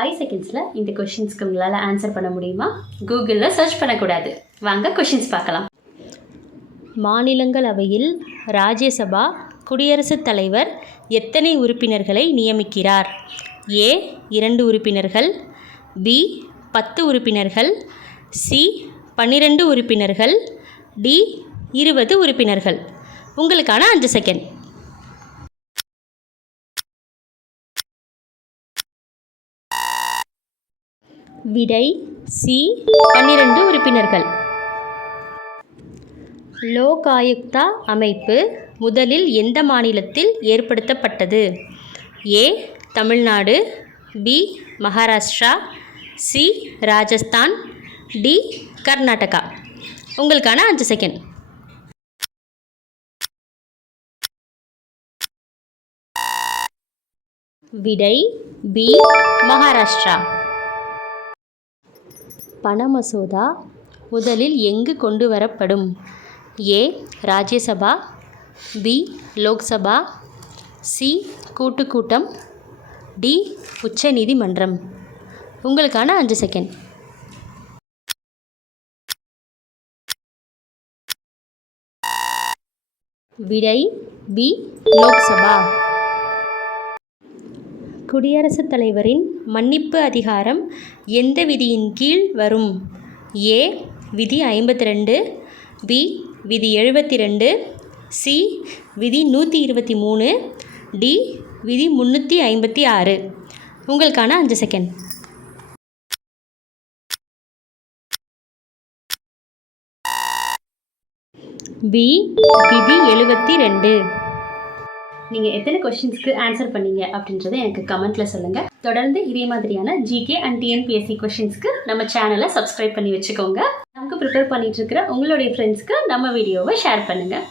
5 செகண்ட்ஸில் இந்த கொஷின்ஸ்க்கு உங்களால் ஆன்சர் பண்ண முடியுமா? கூகுளில் சர்ச் பண்ணக்கூடாது. வாங்க கொஷின்ஸ் பார்க்கலாம். மாநிலங்களவையில் ராஜ்யசபா குடியரசுத் தலைவர் எத்தனை உறுப்பினர்களை நியமிக்கிறார்? A 2 உறுப்பினர்கள், B 10 உறுப்பினர்கள், C 12 உறுப்பினர்கள், D 20 உறுப்பினர்கள். உங்களுக்கான 5 செகண்ட். விடை C 12 உறுப்பினர்கள். லோக் ஆயுக்தா அமைப்பு முதலில் எந்த மாநிலத்தில் ஏற்படுத்தப்பட்டது? A Tamil Nadu, B Maharashtra, C Rajasthan, D Karnataka. உங்களுக்கான 5 செகண்ட். விடை B மகாராஷ்டிரா. பண மசோதா முதலில் எங்கு கொண்டு வரப்படும்? A Rajya Sabha, B Lok Sabha, C கூட்டுக்கூட்டம், D உச்ச நீதிமன்றம். உங்களுக்கான 5 செகண்ட். விடை B லோக்சபா. குடியரசுத் தலைவரின் மன்னிப்பு அதிகாரம் எந்த விதியின் கீழ் வரும்? A விதி 52, B விதி 72, C விதி 123, D விதி 356. உங்களுக்கான 5 செகண்ட். B விதி 72. நீங்கள் எத்தனை கொஷின்ஸ்க்கு ஆன்சர் பண்ணீங்க அப்படின்றத எனக்கு கமெண்ட்டில் சொல்லுங்கள். தொடர்ந்து இதே மாதிரியான ஜிகே அண்ட் டிஎன்பிஎஸ்சி கொஷின்ஸ்க்கு நம்ம சேனலை சப்ஸ்கிரைப் பண்ணி வச்சுக்கோங்க. நமக்கு ப்ரிப்பேர் பண்ணிட்டு இருக்கிற உங்களுடைய ஃப்ரெண்ட்ஸ்க்கு நம்ம வீடியோவை ஷேர் பண்ணுங்கள்.